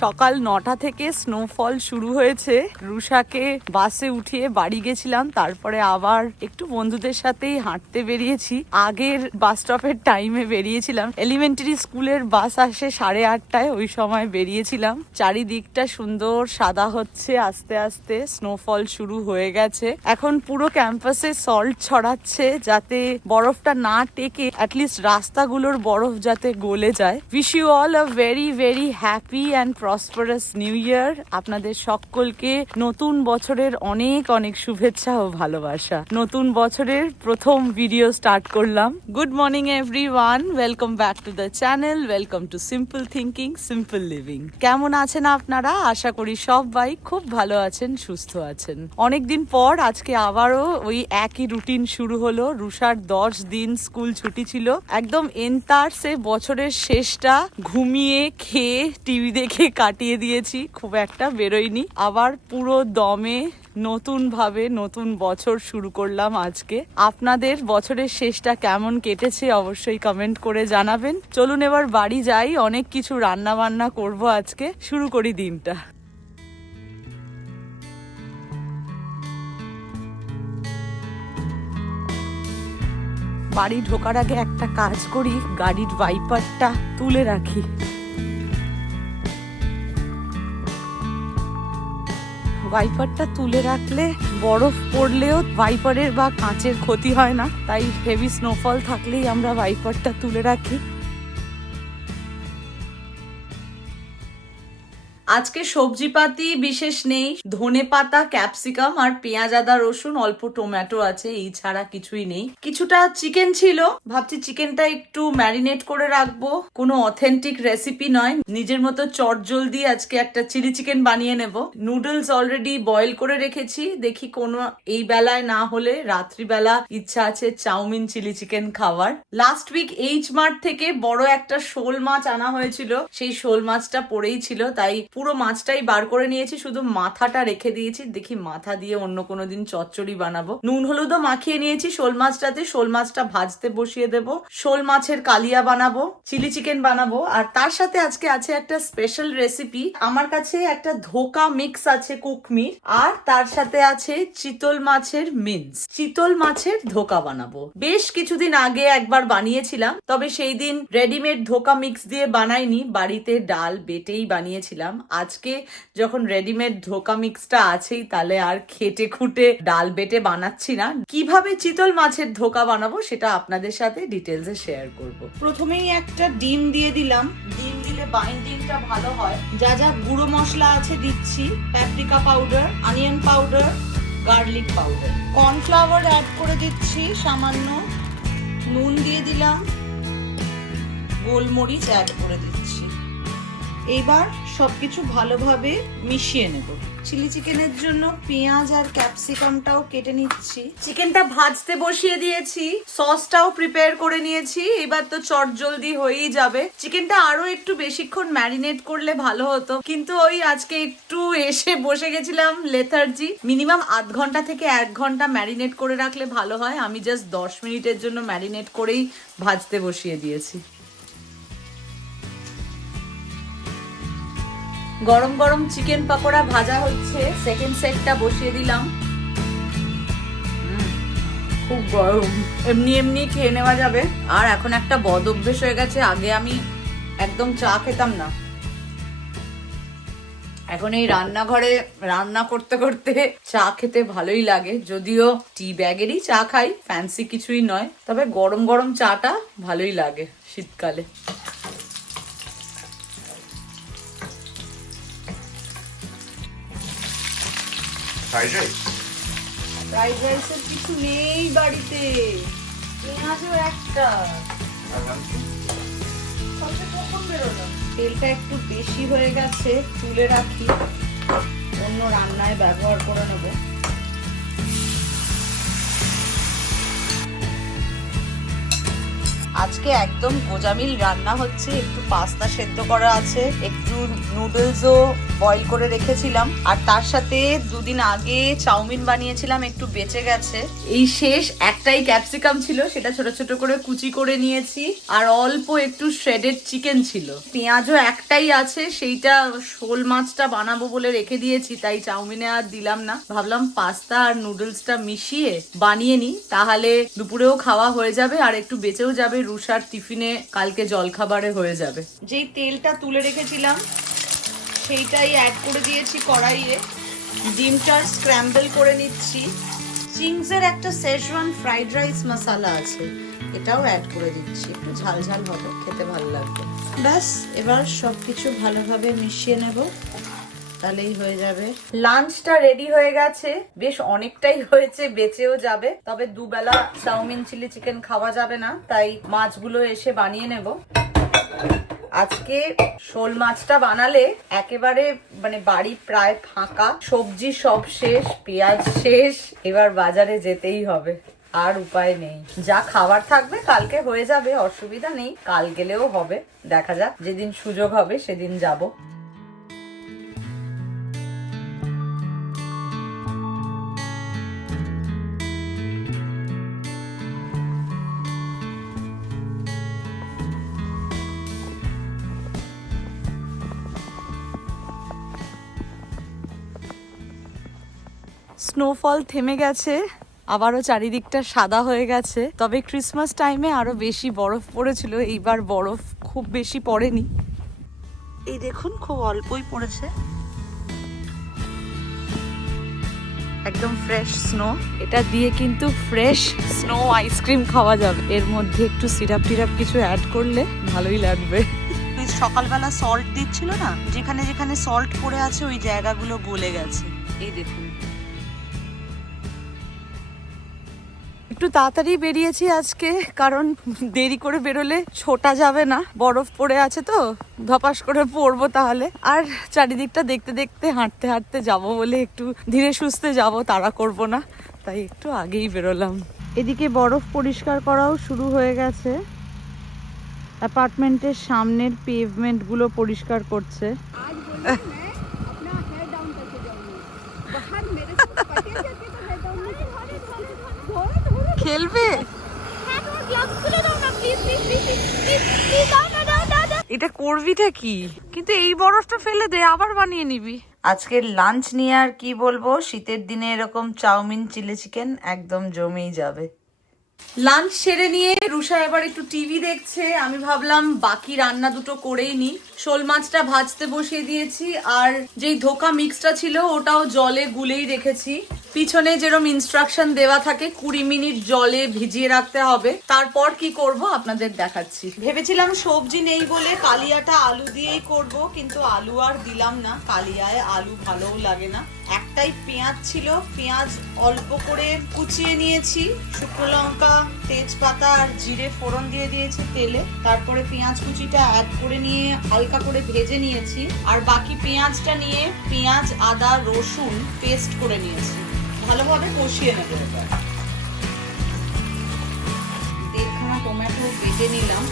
সকাল নটা থেকে স্নোফল শুরু হয়েছে। রুষাকে বাসে উঠিয়ে বাড়ি গেছিলাম, তারপরে আবার একটু বন্ধুদের সাথেই হাঁটতে বেরিয়েছি। আগের বাস স্টপের টাইমে বেরিয়েছিলাম। এলিমেন্টারি স্কুলের বাস আসে সাড়ে আটটায়, ওই সময় বেরিয়েছিলাম। চারিদিকটা সুন্দর, সাদা হচ্ছে, আস্তে আস্তে স্নোফল শুরু হয়ে গেছে। এখন পুরো ক্যাম্পাসে সল্ট ছড়াচ্ছে যাতে বরফটা না টেকে অ্যাটলিস্ট রাস্তাগুলোর বরফ যাতে গলে যায়। Wish you all a very very happy and prosperous new year আপনাদের সকলকে নতুন বছরের অনেক অনেক শুভেচ্ছা ও ভালোবাসা। নতুন বছরের প্রথম ভিডিও স্টার্ট করলাম। Good morning every one welcome back to the channel welcome to simple thinking simple living কেমন আছেন আপনারা? আশা করি সবাই খুব ভালো আছেন, সুস্থ আছেন। অনেকদিন পর আজকে আবারও ওই একই রুটিন শুরু হলো। রুষার দশ দিন স্কুল ছুটি ছিল। একদম এন্তার সে বছরের শেষটা ঘুমিয়ে খেয়ে টিভি দেখে কাটিয়ে দিয়েছি, খুব একটা বেরোয়নি। আবার পুরো দমে নতুন ভাবে নতুন বছর শুরু করলাম আজকে। আপনাদের বছরের শেষটা কেমন কেটেছে অবশ্যই কমেন্ট করে জানাবেন। চলুন এবার বাড়ি যাই, অনেক কিছু রান্না বান্না করব আজকে। শুরু করি দিনটা। বাড়ি ঢোকার আগে একটা কাজ করি, গাড়ির ভাইপারটা তুলে রাখি। ভাইপারটা তুলে রাখলে বরফ পড়লেও ভাইপারের বা কাঁচের ক্ষতি হয় না। তাই হেভি স্নোফল থাকলেই আমরা ভাইপারটা তুলে রাখি। আজকে সবজিপাতি বিশেষ নেই। ধনে পাতা ক্যাপসিকাম আর পেঁয়াজ, আদা, রসুন, অল্প টমেটো আছে, এই ছাড়া কিছুই নেই। কিছুটা চিকেন ছিল, ভাবছি চিকেনটা একটু ম্যারিনেট করে রাখব। কোনো অথেন্টিক রেসিপি নয়। নিজের মতো চট জলদি আজকে একটা চিলি চিকেন বানিয়ে নেব। নুডলস অলরেডি বয়েল করে রেখেছি। দেখি কোনো এই বেলায় না হলে রাত্রিবেলা ইচ্ছা আছে চাউমিন চিলি চিকেন খাওয়ার। লাস্ট উইক এইচ মার্ট থেকে বড় একটা শোল মাছ আনা হয়েছিল। সেই শোল মাছটা পড়েই ছিল, তাই পুরো মাছটাই বার করে নিয়েছি, শুধু মাথাটা রেখে দিয়েছি। দেখি মাথা দিয়ে অন্য কোনো দিন চচ্চড়ি বানাবো। নুন হলুদও মাখিয়ে নিয়েছি শোল মাছটাতে। শোল মাছটা ভাজতে বসিয়ে দেব। শোল মাছের কালিয়া বানাবো, চিলি চিকেন বানাবো। আর তার সাথে আজকে আছে একটা স্পেশাল রেসিপি। আমার কাছে একটা ধোকা মিক্স আছে কুকমির। আর তার সাথে আছে চিতল মাছের মিন্স। চিতল মাছের ধোকা বানাবো। বেশ কিছুদিন আগে একবার বানিয়েছিলাম, তবে সেই দিন রেডিমেড ধোকা মিক্স দিয়ে বানাইনি। বাড়িতে ডাল বেটেই বানিয়েছিলাম। আজকে যখন রেডিমেড ধোকা মিক্সটা আছেই, তাহলে আর খেটে খুঁটে ডাল বেটে বানাচ্ছি না। কীভাবে চিতল মাছের ধোকা বানাবো সেটা আপনাদের সাথে ডিটেলসে শেয়ার করব। প্রথমেই একটা ডিম দিয়ে দিলাম। ডিম দিলে বাইন্ডিংটা ভালো হয়। যা যা গুঁড়ো মশলা আছে দিচ্ছি। Paprika powder onion powder garlic powder cornflour add করে দিচ্ছি, সামান্য নুন দিয়ে দিলাম। গোলমরিচ অ্যাড করে দিচ্ছি। এবার সবকিছু ভালোভাবে মিশিয়ে নেব। চিলি চিকেনের জন্য পেঁয়াজ আর ক্যাপসিকামটাও কেটে নিচ্ছি। চিকেনটা ভাজতে বসিয়ে দিয়েছি, সসটাও প্রিপেয়ার করে নিয়েছি, এবার তো চট জলদি হয়েই যাবে। চিকেনটা আরও একটু বেশিক্ষণ ম্যারিনেট করলে ভালো হতো। কিন্তু ওই আজকে একটু এসে বসে গেছিলাম লেথার্জি মিনিমাম আধ ঘণ্টা থেকে এক ঘণ্টা ম্যারিনেট করে রাখলে ভালো হয়। আমি জাস্ট দশ মিনিটের জন্য ম্যারিনেট করেই ভাজতে বসিয়ে দিয়েছি। গরম গরম চিকেন পাকোড়া ভাজা হচ্ছে। সেকেন্ড সেটটা বসিয়ে দিলাম। খুব গরম। এমনি এমনি খেয়ে নেওয়া যাবে। আর এখন একটা বদ অভ্যেস হয়ে গেছে। আগে আমি একদম চা খেতাম না। এখন এই রান্নাঘরে রান্না করতে করতে চা খেতে ভালোই লাগে। যদিও টি ব্যাগেরই চা খাই ফ্যান্সি কিছুই নয়। তবে গরম গরম চাটা ভালোই লাগে শীতকালে। ফ্রাইড রাইস ফ্রাইড রাইসের কিছু নেই বাড়িতে। পেঁয়াজও একটা। তেলটা একটু বেশি হয়ে গেছে তুলে রাখি। অন্য রান্নায় ব্যবহার করে নেব। আজকে একদম গোজামিল রান্না হচ্ছে, একটু পাস্তা সেদ্ধ করা আছে, একটু নুডলসও বয়েল করে রেখেছিলাম। আর তার সাথে দুদিন আগে চাউমিন বানিয়েছিলাম, একটু বেঁচে গেছে। এই শেষ একটাই ক্যাপসিকাম ছিল, সেটা ছোট ছোট করে কুচি করে নিয়েছি। আর অল্প একটু শ্রেডেড চিকেন ছিল। পেঁয়াজও একটাই আছে, সেইটা শোল মাছটা বানাবো বলে রেখে দিয়েছি, তাই চাউমিনে আর দিলাম না। ভাবলাম পাস্তা আর নুডলসটা মিশিয়ে বানিয়ে নিই, তাহলে দুপুরেও খাওয়া হয়ে যাবে আর একটু বেঁচেও যাবে রুষার টিফিনে কালকে জলখাবারে হয়ে যাবে। যেই তেলটা তুলে রেখেছিলাম, সেইটাই অ্যাড করে দিয়েছি কড়াইয়ে। ডিমটা স্ক্র্যাম্বল করে নিচ্ছি। চিংসের একটা শেজওয়ান ফ্রাইড রাইস মশালা আছে, এটাও অ্যাড করে দিচ্ছি। একটু ঝাল ঝাল হবে, খেতে ভালো লাগবে। ব্যাস, এবার সব কিছু ভালোভাবে মিশিয়ে নেব। তাহলেই হয়ে যাবে। লাঞ্চটা রেডি হয়ে গেছে। বেশ অনেকটাই হয়েছে, বেঁচেও যাবে। তবে দুবেলা চাউমিন, চিলি চিকেন খাওয়া যাবে না। তাই মাছগুলো এসে বানিয়ে নেব। আজকে শোল মাছটা বানালে একেবারে মানে বাড়ি প্রায় ফাঁকা। সবজি সব শেষ, পেঁয়াজ শেষ। এবার বাজারে যেতেই হবে। আর উপায় নেই। যা খাবার থাকবে কালকে হয়ে যাবে, অসুবিধা নেই। কাল গেলেও হবে। দেখা যাক, যেদিন সুযোগ হবে সেদিন যাব। স্নোফল থেমে গেছে আবারও চারিদিকটা সাদা হয়ে গেছে। তবে ক্রিসমাস টাইমে আরও বেশি বরফ পড়েছিল এইবার বরফ খুব বেশি পড়েনি। এই দেখুন খুব অল্পই পড়েছে। একদম ফ্রেশ স্নো এটা দিয়ে কিন্তু ফ্রেশ স্নো আইসক্রিম খাওয়া যাবে। এর মধ্যে একটু সিরাপ টিরাপ কিছু অ্যাড করলে ভালোই লাগবে। সকালবেলা সল্ট দিচ্ছিল না? যেখানে যেখানে সল্ট পড়ে আছে ওই জায়গাগুলো গলে গেছে। এই দেখুন। একটু তাড়াতাড়ি বেরিয়েছি আজকে, কারণ দেরি করে বেরোলে ছোটা যাবে না। বরফ পড়ে আছে তো, ধপাস করে পড়ব তাহলে। আর চারিদিকটা দেখতে দেখতে, হাঁটতে হাঁটতে যাব বলে একটু ধীরে সুস্থে যাব, তাড়া করব না। তাই একটু আগেই বেরোলাম। এদিকে বরফ পরিষ্কার করাও শুরু হয়ে গেছে। অ্যাপার্টমেন্টের সামনের পেভমেন্টগুলো পরিষ্কার করছে। দাও এটা করবিটা কি? কিন্তু এই বরফটা ফেলে দে আবার বানিয়ে নিবি। আজকের লাঞ্চ নিয়ে আর কি বলব? শীতের দিনে এরকম চাউমিন চিলি চিকেন একদম জমেই যাবে। লাঞ্চ সেরে নিয়ে রুষা এবার একটু টিভি দেখছে। আমি ভাবলাম বাকি রান্না দুটো করেই নি শোল মাছটা ভাজতে বসিয়ে দিয়েছি আর যেই ধোকা মিক্সটা ছিল ওটাও জলে গুলেই রেখেছি। পিছনে যেরকম ইনস্ট্রাকশন দেওয়া থাকে, কুড়ি মিনিট জলে ভিজিয়ে রাখতে হবে। তারপর কি করব আপনাদের দেখাচ্ছি। ভেবেছিলাম সবজি নেই বলে কালিয়াটা আলু দিয়েই করব, কিন্তু আলু আর দিলাম না। কালিয়ায় আলু ভালোও লাগে না। একটাই পেঁয়াজ ছিল, পেঁয়াজ অল্প করে কুচিয়ে নিয়েছি। শুকনো লঙ্কা, তেজপাতা আর জিরে ফোড়ন দিয়ে দিয়েছি তেলে। তারপরে পেঁয়াজ কুচিটা অ্যাড করে নিয়ে হালকা করে ভেজে নিয়েছি। আর বাকি পেঁয়াজটা নিয়ে পেঁয়াজ, আদা, রসুন পেস্ট করে নিয়েছি। ভালোভাবে কষিয়ে নেব এবার। টমেটো বেটে নিলাম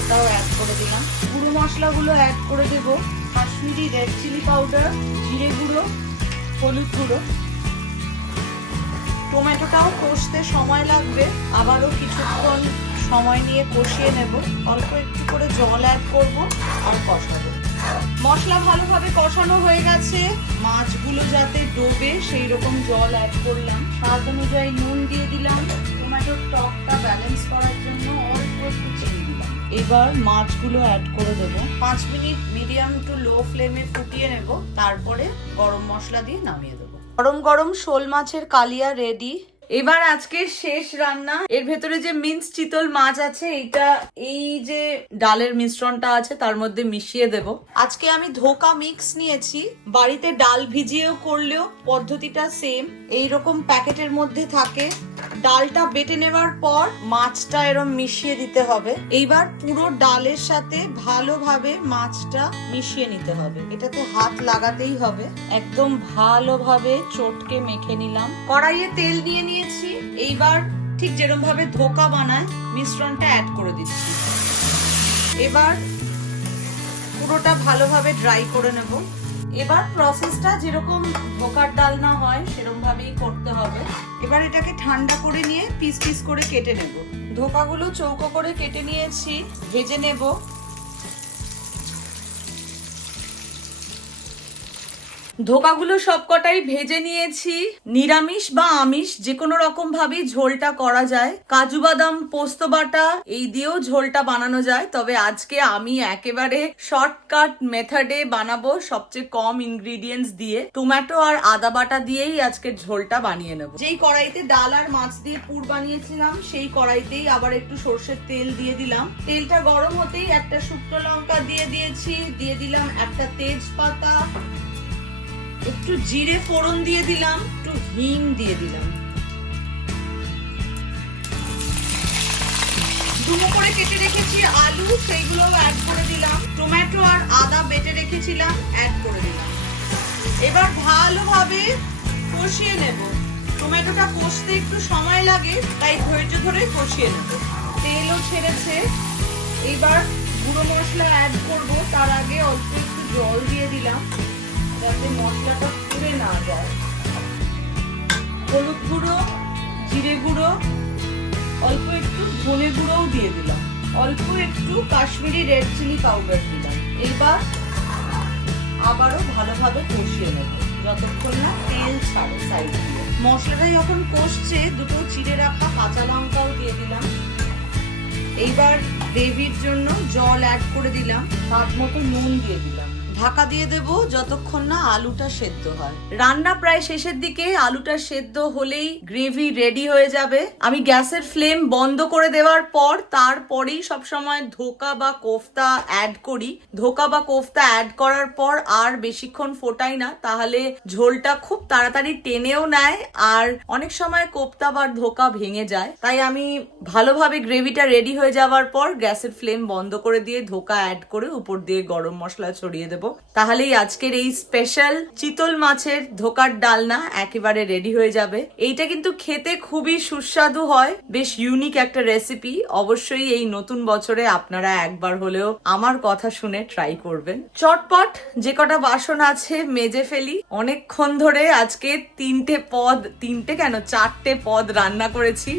ওটাও অ্যাড করে দিলাম। গুঁড়ো মশলাগুলো অ্যাড করে দেব। কাশ্মীরি রেড চিলি পাউডার জিরে গুঁড়ো, হলুদ গুঁড়ো। টমেটোটাও কষতে সময় লাগবে। আবারও কিছুক্ষণ সময় নিয়ে কষিয়ে নেব। অল্প একটু করে জল অ্যাড করব আর কষাবো। মশলা ভালোভাবে কষানো হয়ে গেছে। মাছগুলো যাতে ডোবে সেই রকম জল অ্যাড করলাম। স্বাদ অনুযায়ী নুন দিয়ে দিলাম। টমেটোর টকটা ব্যালেন্স করার জন্য অল্প একটু চিনি দিলাম। এবার মাছগুলো অ্যাড করে দেব। পাঁচ মিনিট মিডিয়াম টু লো ফ্লেমে ফুটিয়ে নেব। তারপরে গরম মশলা দিয়ে নামিয়ে দেবো। গরম গরম শোল মাছের কালিয়া রেডি এবার আজকে শেষ রান্না। এর ভেতরে যে মিন্স চিতল মাছ আছে, এইটা, এই যে ডালের মিশ্রণটা আছে, তার মধ্যে মিশিয়ে দেব। আজকে আমি ধোকা মিক্স নিয়েছি। বাড়িতে ডাল ভিজিয়েও করলেও পদ্ধতিটা সেম এই রকম প্যাকেটের মধ্যে থাকে। ডালটা বেটে নেওয়ার পর মাছটা এরম মিশিয়ে দিতে হবে। এইবার পুরো ডালের সাথে ভালোভাবে মাছটা মিশিয়ে নিতে হবে। এটাতে হাত লাগাতেই হবে। একদম ভালোভাবে চটকে মেখে নিলাম। কড়াইয়ে তেল নিয়ে নিয়েছি। এইবার ঠিক যেরকম ভাবে ধোকা বানায়, মিশ্রণটা অ্যাড করে দিচ্ছি। এবার পুরোটা ভালোভাবে ড্রাই করে নেব। এবার প্রসেসটা যেরকম ধোকার ডালনা হয় সেরকম ভাবেই করতে হবে। এবার এটাকে ঠান্ডা করে নিয়ে পিস পিস করে কেটে নেব। ধোকাগুলো চৌকো করে কেটে নিয়েছি, ভেজে নেব। ধোকাগুলো সবকটাই ভেজে নিয়েছি। নিরামিষ বা আমিষ যে কোনো রকম ভাবেই ঝোলটা করা যায়। কাজু বাদাম, পোস্ত বাটা, এই দিয়েও ঝোলটা বানানো যায়। তবে আজকে আমি একেবারে শর্টকাট মেথডে বানাবো সবচেয়ে কম ইনগ্রিডিয়েন্টস দিয়ে। টমেটো আর আদা বাটা দিয়েই আজকে ঝোলটা বানিয়ে নেব। যেই কড়াইতে ডাল আর মাছ দিয়ে পুর বানিয়েছিলাম, সেই কড়াইতেই আবার একটু সর্ষের তেল দিয়ে দিলাম। তেলটা গরম হতেই একটা শুকনো লঙ্কা দিয়ে দিয়েছি। দিয়ে দিলাম একটা তেজপাতা একটু জিরে ফোড়ন দিয়ে দিলাম, একটু হিং দিয়ে দিলাম। ডুমো করে কেটে রেখেছি আলু সেইগুলো অ্যাড করে দিলাম। টমেটো আর আদা বেটে রেখেছিলাম অ্যাড করে দিলাম। এবার ভালোভাবে কষিয়ে নেব। টমেটোটা কষতে একটু সময় লাগে, তাই ধৈর্য ধরে কষিয়ে নেব। তেলও ছেড়েছে। এবার গুঁড়ো মশলা অ্যাড করব, তার আগে অল্প একটু জল দিয়ে দিলাম। যাতে মশলাটা পুড়ে না যায়। হলুদ গুঁড়ো, জিরে গুঁড়ো, অল্প একটু ধনে গুঁড়োও দিয়ে দিলাম। অল্প একটু কাশ্মীরি রেড চিলি পাউডার দিলাম। এবার আবারও ভালোভাবে কষিয়ে নেব। যতক্ষণ না তেল ছাড়ে সাইড মশলাটা যখন কষছে, দুটো চিড়ে রাখা কাঁচা লঙ্কাও দিয়ে দিলাম। এইবার গ্রেভির জন্য জল অ্যাড করে দিলাম। স্বাদ মতো নুন দিয়ে দিলাম। ঢাকা দিয়ে দেব যতক্ষণ না আলুটা সেদ্ধ হয়। রান্না প্রায় শেষের দিকে, আলুটা সেদ্ধ হলেই গ্রেভি রেডি হয়ে যাবে। আমি গ্যাসের ফ্লেম বন্ধ করে দেওয়ার পর তারপরেই সবসময় ধোকা বা কোফতা অ্যাড করি। ধোকা বা কোফতা অ্যাড করার পর আর বেশিক্ষণ ফোটাই না, তাহলে ঝোলটা খুব তাড়াতাড়ি টেনেও নেয় আর অনেক সময় কোফতা বা ধোকা ভেঙে যায়। তাই আমি ভালোভাবে গ্রেভিটা রেডি হয়ে যাওয়ার পর গ্যাসের ফ্লেম বন্ধ করে দিয়ে ধোকা অ্যাড করে উপর দিয়ে গরম মশলা ছড়িয়ে দেবো। তাহলেই আজকের এই স্পেশাল চিতল মাছের ধোকার ডালনা একেবারে রেডি হয়ে যাবে। এইটা কিন্তু খেতে খুবই সুস্বাদু হয়। বেশ ইউনিক একটা রেসিপি অবশ্যই এই নতুন বছরে আপনারা একবার হলেও আমার কথা শুনে ট্রাই করবেন। চটপট যে কটা বাসন আছে মেজে ফেলি। অনেকক্ষণ ধরে আজকে তিনটে পদ, তিনটে কেন? চারটে পদ রান্না করেছি।